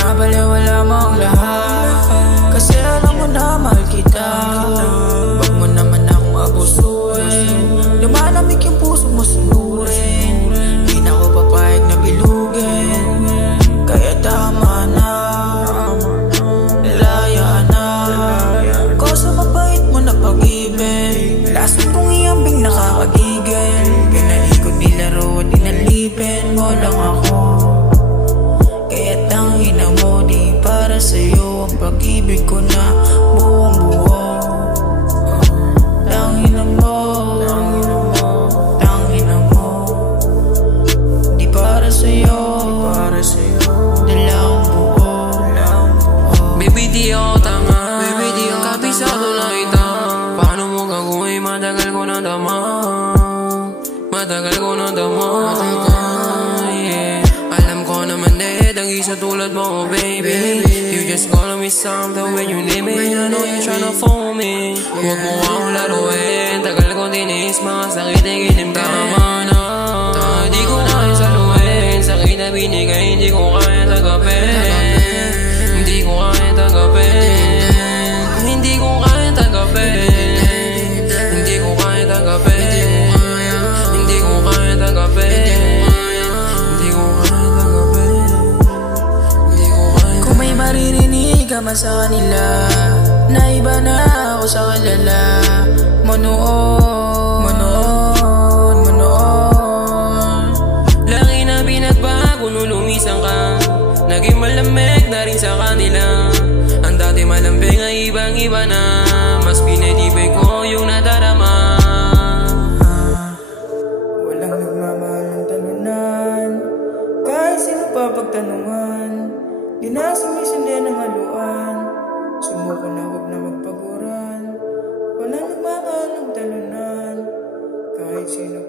Binabaliwala mo ang lahat, kasi alam mo na mahal kita. Wag mo naman akong abusuin, lumalamig yung puso mo sunurin. Di na ako papayag na bilugin, kaya tama na, laya na ko sa mabait mo na pag-ibig. Last mong iambing nakakagigil, pinaikot nilaro at inalipin mo lang ako. Kaya't ang hina mo, di para sa'yo ang pag-ibig ko na buong buo. Tangina mo, tangina mo, di para sa'yo, dala ang buo. Baby di ako tanga, kabisado lang kita. Paano mo gagawin? Matagal ko na dama, matagal ko na dama. Alam ko naman dagi sa tulad mo, baby. You just call me something when you need me. I know you're tryna phone me. Huwag mo akong laruin, tagal ko tinis, mga sakit ay ginim. Tama na, di ko na kaya saluhin. Sakit na binigay, hindi ko kaya tagapin. Hindi ko kaya tagapin, hindi ko kaya tagapin, hindi ko kaya tagapin, hindi ko kaya tagapin, hindi ko kaya tagapin, hindi ko kaya. Kung may maririnig ka man sa kanila na iba na ako sa kalala, manood. Lagi na binagbago nung lumisan ka, naging malamig na rin sa kanila. Ang dati malambing ay ibang-iba na, mas pinatibay ko yung nadarama. Walang nagmamahal ng talunan, kahit sino pa pagtanungan. Di na sumisindihan ng haluan, sumuko na huwag na magpaguran. Walang nagmamahal ng talunan, kahit sino